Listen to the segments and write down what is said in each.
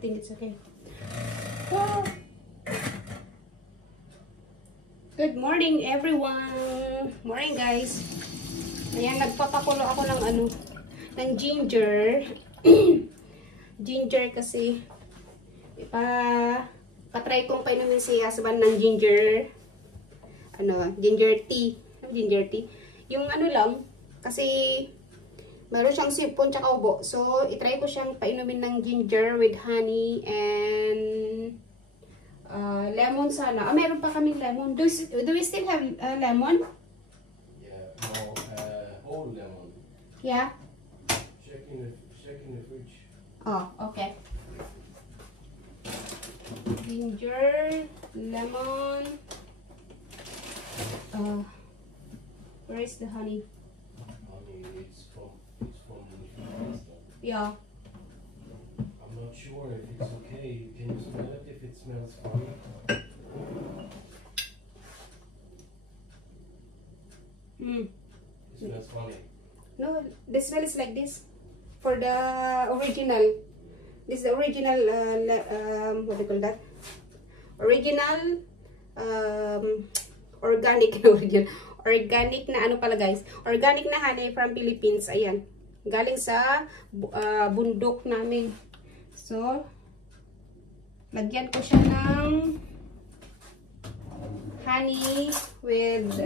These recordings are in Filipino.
think it's okay. Oh. Good morning, everyone. Morning, guys. Ayan, nagpapakulo ako ng ng ginger. Ginger kasi patry kong painumin si husband ng ginger ginger tea. Ginger tea. Yung lang kasi meron siyang sipon tsaka ubo. So, itry ko siyang painumin ng ginger with honey and lemon sana. Meron pa kaming lemon. Do we still have lemon? Yeah, no, whole lemon. Yeah? Check in the fridge. Oh, okay. Ginger, lemon. Where is the honey? Honey, it's from pasta. Yeah. I'm not sure if it's okay. Can you smell it if it smells funny? It smells funny. No, the smell is like this. For the original. This is the original, what do you call that? Original, organic, organic na pala guys. Organic na honey from Philippines. Ayan. Galing sa bundok namin. So, lagyan ko siya ng honey with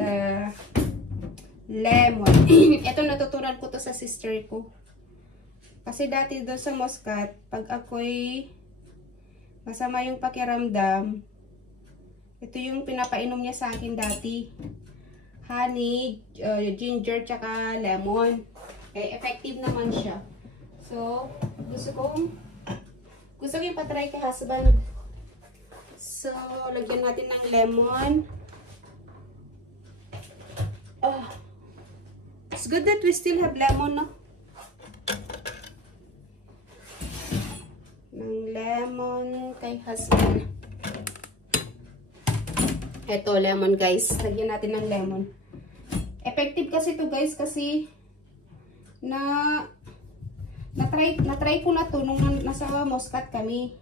lemon. Ito natutunan ko to sa sister ko. Kasi dati doon sa Muscat, pag ako'y masama yung pakiramdam, ito yung pinapainom niya sa akin dati. Honey, ginger, tsaka lemon. Effective naman siya. So, gusto ko yung patry kay husband. So, lagyan natin ng lemon. It's good that we still have lemon, no? Ng lemon kay husband. Ito, lemon guys. Lagyan natin ng lemon. Effective kasi to guys kasi na-try ko na to nung nasa Muscat kami.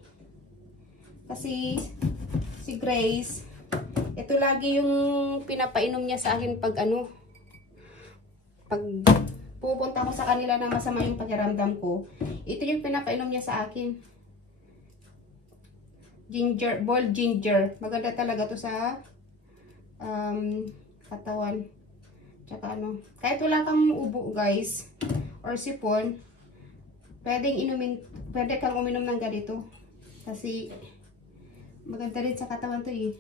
Kasi si Grace, ito lagi yung pinapainom niya sa akin pag pag pupunta ko sa kanila na masama yung pakiramdam ko. Ito yung pinapainom niya sa akin. Ginger, boiled ginger. Maganda talaga to sa katawan. Tsaka kahit wala kang ubo guys or sipon, pwede kang uminom ng ganito. Kasi maganda rin sa katawan to eh.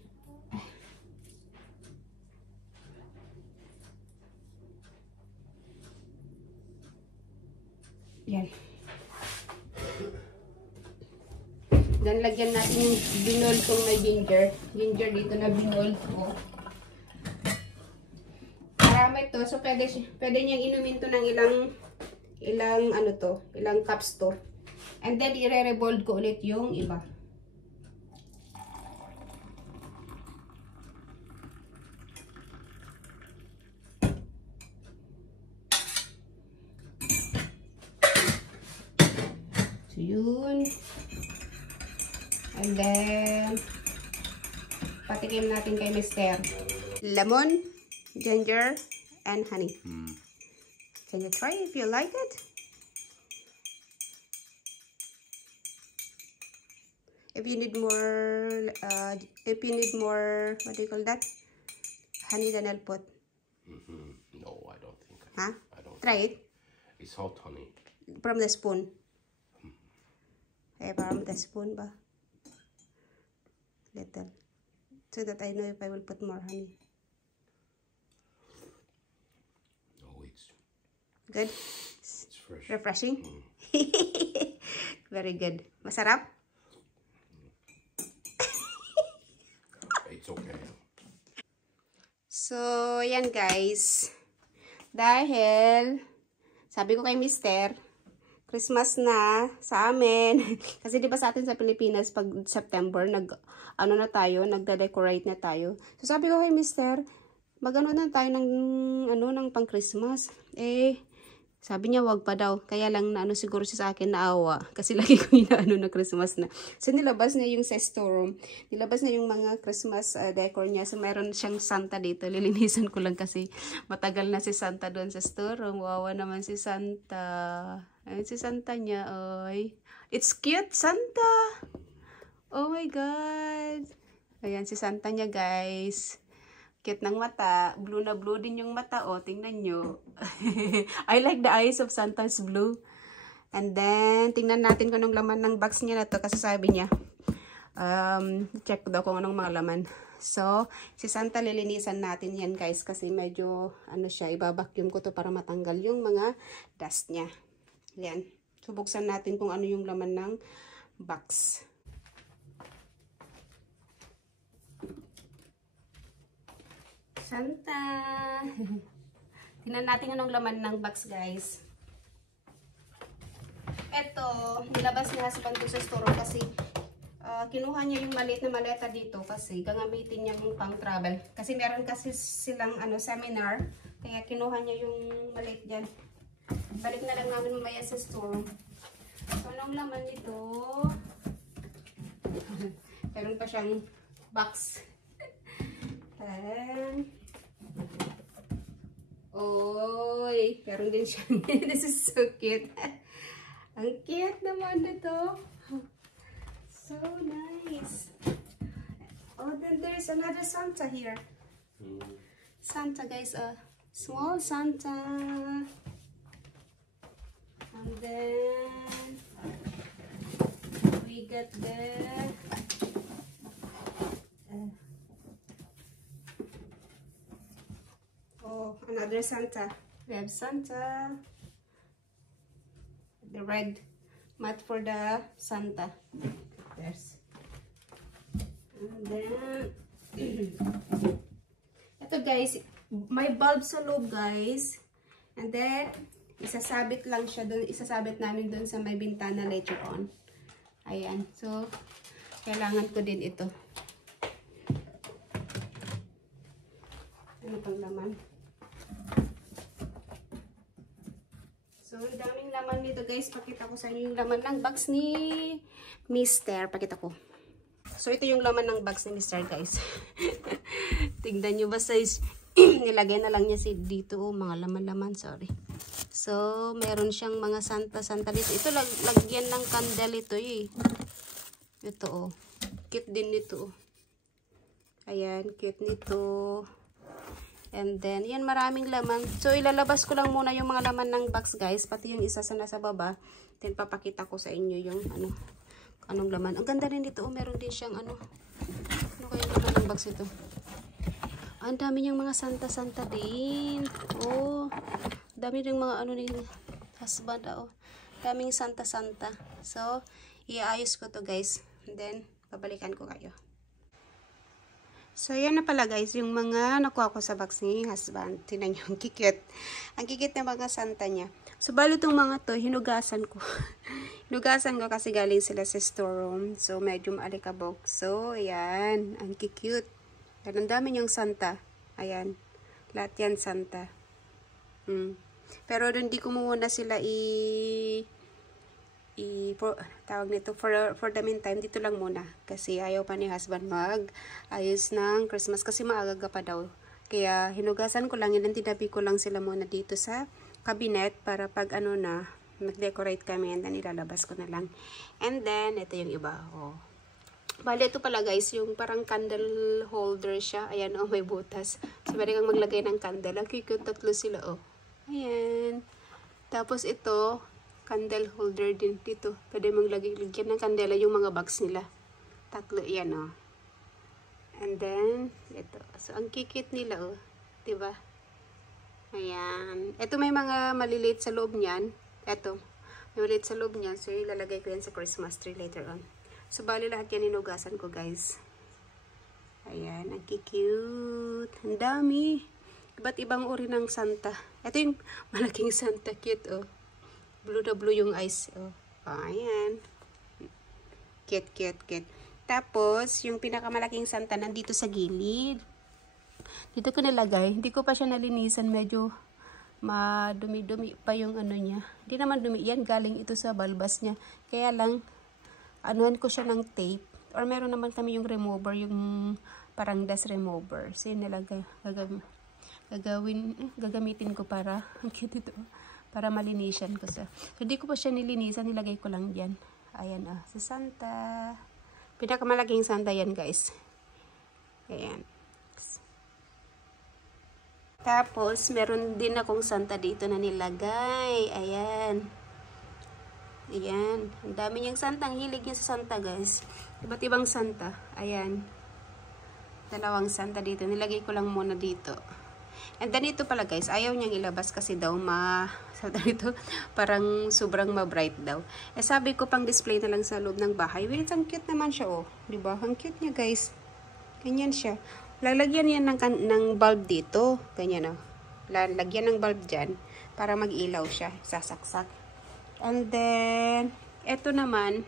Yan. Then, lagyan natin yung binol kong may ginger. Ginger dito na binol ko. Marami to. So, pwede niyang inumin to ng ilang cups to. And then, i-re-revolve ko ulit yung iba. So, yun. And then, patikim natin kay Mr. Lemon, ginger, and honey. Can you try if you like it? If you need more, what do you call that? Honey, then I'll put. No, I don't think. Huh? I don't. Try it. It's hot honey. From the spoon. From the spoon ba? Little. So that I know if I will put more honey. Oh, it's good. It's fresh. Refreshing. Very good. Masarap? It's okay. So, yan guys. Dahil, sabi ko kay Mister, Christmas na sa amin. Kasi di ba sa atin sa Pilipinas, pag September, nagde-decorate na tayo. So, sabi ko kay Mister, mag-ano na tayo ng pang Christmas. Sabi niya wag pa daw. Kaya lang na ano siguro siya sa akin naawa. Kasi lagi ko inaano na Christmas na. So nilabas niya yung sa storeroom. Nilabas niya yung mga Christmas decor niya. So mayroon siyang Santa dito. Lilinisan ko lang kasi matagal na si Santa doon sa storeroom. Wawa naman si Santa. Ayun si Santa niya. Oy. It's cute, Santa! Oh my God! Ayan si Santa niya, guys. Cute ng mata. Blue na blue din yung mata. O, tingnan nyo. I like the eyes of Santa's blue. And then, tingnan natin kung anong laman ng box niya na to. Kasi sabi niya, check daw kung anong mga laman. So, si Santa lilinisan natin yan, guys. Kasi medyo, ano siya, ibabacuum ko to para matanggal yung mga dust niya. Yan. So, buksan natin kung ano yung laman ng box. Santa! Tingnan natin anong laman ng box, guys. Eto, nilabas ni husband ko sa store kasi kinuha niya yung maliit na maleta dito kasi gagamitin niya yung pang travel. Kasi meron kasi silang seminar, kaya kinuha niya yung maliit dyan. Balik na lang namin mamaya sa store. So, anong laman nito? Meron pa siyang box. Oy, meron din siya. This is so cute. Ang cute naman nito. So nice. Oh, then there's another Santa here. Santa, guys. Small Santa. And then we got the another Santa. We have Santa. The red mat for the Santa. There's. And then ito, guys, may bulb sa loob, guys. And then isasabit lang siya doon. Isasabit namin doon sa may bintana later on. Ayan. So kailangan ko din ito. Ano pang laman? So, ang daming laman nito, guys. Pakita ko sa inyo yung laman ng box ni Mr. Pakita ko. So, ito yung laman ng box ni Mr. guys. Tignan nyo ba size? Nilagay na lang niya dito. Oh, mga laman-laman. Sorry. So, meron siyang mga Santa dito. Ito, lagyan ng candle ito eh. Ito oh. Cute din nito oh. Ayan, cute nito. And then, yan, maraming laman. So, ilalabas ko lang muna yung mga laman ng box, guys. Pati yung isa sa nasa baba. Then, papakita ko sa inyo yung, anong laman. Ang ganda rin dito. Oh, meron din siyang, ano kaya laman ng box ito? Ang dami niyang mga Santa din. Oh, dami rin mga, ni husband, oh. Daming Santa. So, iayos ko to, guys. And then, babalikan ko kayo. So, yan na pala, guys, yung mga nakuha ko sa box ni husband. Tingnan nyo, ang kikit. Ang kikit na mga Santa niya. So, balo itong mga to, hinugasan ko. Hinugasan ko kasi galing sila sa storeroom. So, medyo maalikabok. So, ayan. Ang kikit. Yan, ang dami niyang Santa. Ayan. Lahat yan Santa. Pero hindi ko muna sila tawag nito for the meantime dito lang muna kasi ayaw pa ni husband mag ayos ng Christmas kasi maaga pa daw, kaya hinugasan ko lang yun, tinabi ko lang sila muna dito sa cabinet para pag mag-decorate kami, and then ilalabas ko na lang. And then ito yung iba. Bali ito pala, guys, yung parang candle holder siya. Ayan, may butas, so pwede kang maglagay ng candle. Ang cute, tatlo sila ayan. Tapos ito candle holder din dito. Pwede mong lagyan ng kandela yung mga box nila. Tatlo yan, And then, ito. So, ang kikit nila, diba? Ayan. Ito may mga maliliit sa loob niyan. Ito. May maliliit sa loob niyan. So, ilalagay ko yan sa Christmas tree later on. So, bali lahat yan inugasan ko, guys. Ayan. Ang cute. Ang dami. Iba't ibang uri ng Santa. Ito yung malaking Santa. Cute, Blue na blue yung eyes. Ayan. Cute. Tapos, yung pinakamalaking Santa nandito sa gilid. Dito ko nilagay. Hindi ko pa siya nalinisan. Medyo madumi-dumi pa yung ano niya. Hindi naman dumi yan, galing ito sa balbas niya. Kaya lang, anuhan ko siya ng tape. Or meron naman kami yung remover, yung parang dust remover. So yun nila gagamitin ko para, ang cute ito, para malinisan ko sa. So di ko pa siya nilinisan, nilagay ko lang dyan. Ayan si Santa. Pinakamalaking Santa yan guys. Ayan. Tapos, meron din akong Santa dito na nilagay. Ayan. Ayan. Ang dami niyang Santa. Ang hilig niya sa Santa, guys. Iba't ibang Santa. Ayan. Dalawang Santa dito. Nilagay ko lang muna dito. And then, ito pala, guys. Ayaw niyang ilabas kasi daw parang sobrang ma-bright daw. Eh, sabi ko, pang display na lang sa loob ng bahay. Wait, ang cute naman siya, oh. Diba? Ang cute niya, guys. Ganyan siya. Lalagyan yan ng bulb dito. Ganyan, oh. Lalagyan ng bulb dyan para mag-ilaw siya. Sasaksak. And then, eto naman,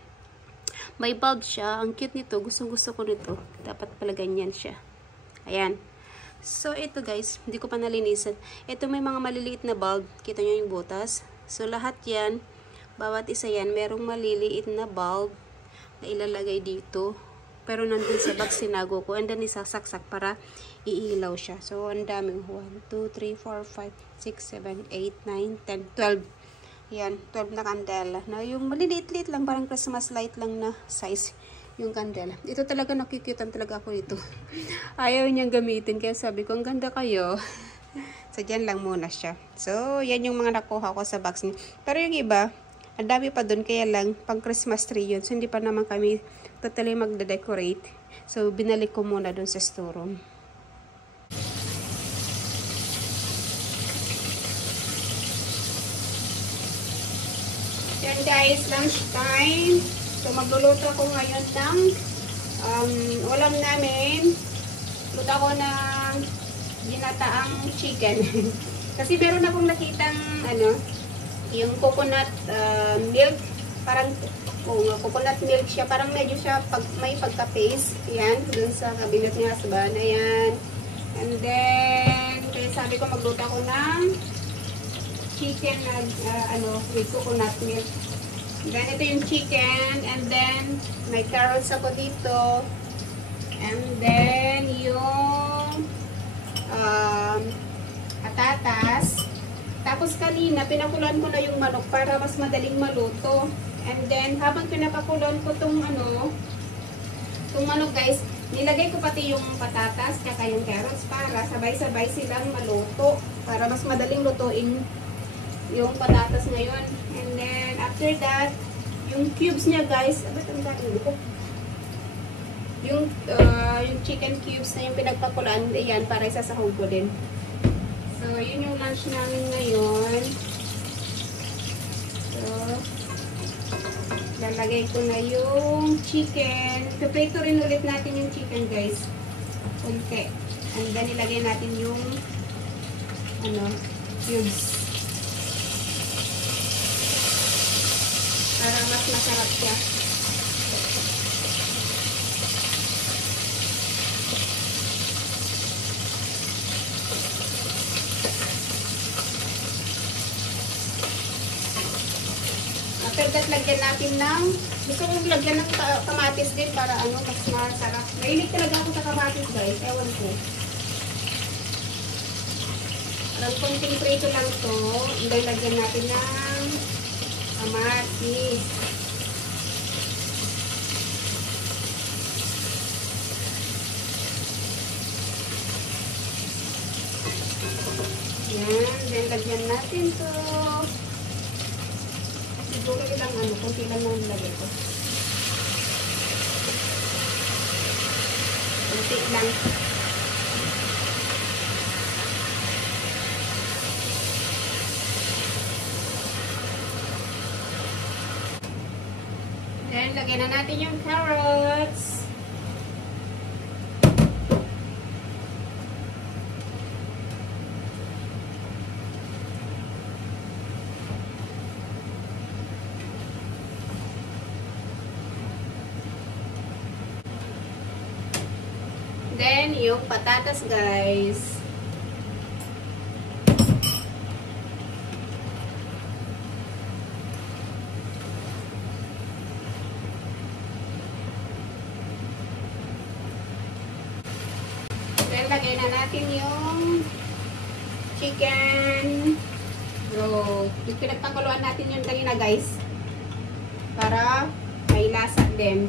may bulb siya. Ang cute nito. Gustong-gusto ko nito. Dapat pala ganyan siya. Ayan. So, ito guys, hindi ko pa nalinisan. Ito may mga maliliit na bulb. Kita nyo yung butas. So, lahat yan, bawat isa yan, merong maliliit na bulb na ilalagay dito. Pero nandun sa box sinago ko. And then isasaksak para iilaw siya. So, ang daming 1, 2, 3, 4, 5, 6, 7, 8, 9, 10, 12. Yan, 12 na kandela. Na yung maliliit-liit lang, parang Christmas light lang na size yung kandela. Ito talaga nakikitan talaga ako ito. Ayaw niyang gamitin. Kaya sabi ko, ang ganda kayo. So, dyan lang muna siya. So, yan yung mga nakuha ko sa box niya. Pero yung iba, ang dami pa dun. Kaya lang, pang Christmas tree yun. So, hindi pa naman kami totally magde-decorate. So, binalik ko muna dun sa storeroom. Yan guys, lunch time. So, magluluto ako ngayon ng ulam namin. Luto ako ng ginataang chicken. Kasi meron akong nakitang yung coconut milk. Parang coconut milk siya. Parang medyo siya may pagka-paste. Yan, dun sa cabinet ni husband. Ayan. And then, kaya sabi ko magluto ako ng chicken na with coconut milk. Then, ito yung chicken. And then, may carrots ako dito. And then, yung patatas. Tapos, kanina, pinakulan ko na yung manok para mas madaling maluto. And then, habang pinapakulan ko itong manok guys, nilagay ko pati yung patatas, kaka yung carrots para sabay-sabay silang maluto. Para mas madaling lutuin yung patatas ngayon. And then, after that, yung cubes niya guys, yung chicken cubes na yung pinagpakulan, ayan, para isasahog ko din. So, yun yung lunch namin ngayon. So, lalagay ko na yung chicken. Piprito rin ulit natin yung chicken guys. Kunti. And then, ilagay natin yung cubes. Para mas masarap siya. After that, lagyan natin ng, gusto kong lagyan ng kamatis din para mas masarap. Mahilig talaga ako sa kamatis guys, ewan ko. Parang konting prito lang to. Hindi, lagyan natin ng kamatis. Yan, then lagyan natin to. Siguro ilang kunti lang nang nilagay ko. Kunti lang. Then, lagyan na natin yung carrots. Then, yung patatas, guys. lagay na natin yung chicken broth. Yung pinagpakuluan natin yung kanina guys. Para may lasa din.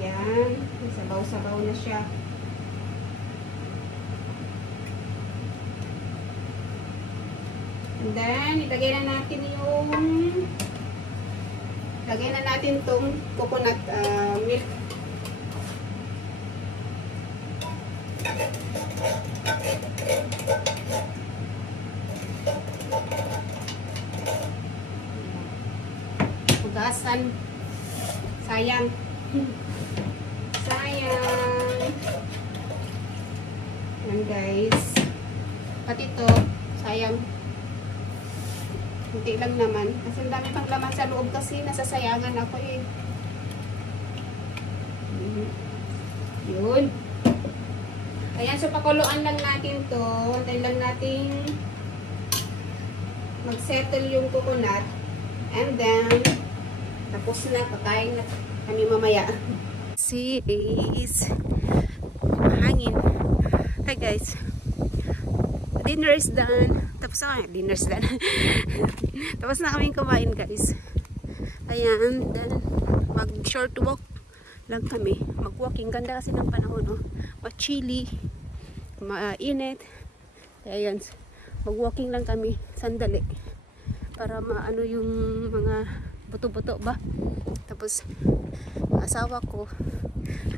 Yan. Sabaw-sabaw na siya. And then, ilagay na natin yung tong coconut milk. Hugasan. Sayang. Sayang. Yan guys. Pati ito, sayang. Hindi lang naman. Kasi ang dami pang laman sa loob kasi nasasayangan ako eh. Yun. Ayan, so pakuluan lang natin to. Antayin lang natin mag-settle yung coconut. And then, tapos na, kakain na kami mamaya. See, is hangin. Hi guys. Dinner is done. Tapos na, dinner is done. Tapos na kami kumain guys. Ayan, then mag-short walk lang kami. Mag-walking. Ganda kasi ng panahon, no? Ma-chilly, mainit. Ayan, mag-walking lang kami. Sandali. Para maano yung mga buto-buto ba. Tapos, asawa ko,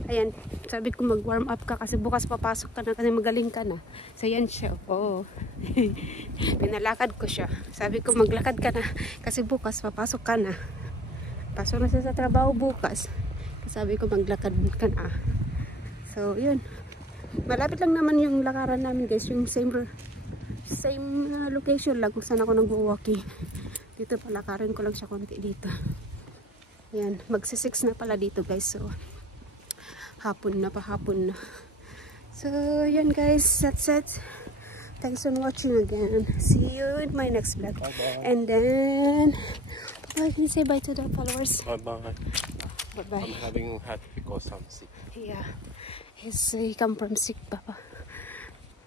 ayan, sabi ko mag-warm up ka kasi bukas papasok ka na kasi magaling ka na. So, yan siya. Oo. Pinalakad ko siya. Sabi ko maglakad ka na kasi bukas papasok ka na. Pasok na siya sa trabaho bukas. Sabi ko maglakad ka na. So, yun. Malapit lang naman yung lakaran namin guys. Yung same location lang kung saan ako nag-walking. Dito palakarin ko lang siya konti dito. Ayan. Magsi-6 na pala dito guys. So, hapon na. So, yan guys. That's it. Thanks for watching again. See you in my next vlog. Bye-bye. And then, bye. Can you say bye to the followers? Bye-bye. Bye-bye. I'm having hat because I'm sick. Yeah. He come from sick, Papa.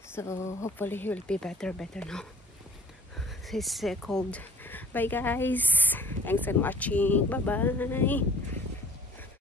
So, hopefully he will be better now. He's cold. Bye guys. Thanks for watching. Bye-bye.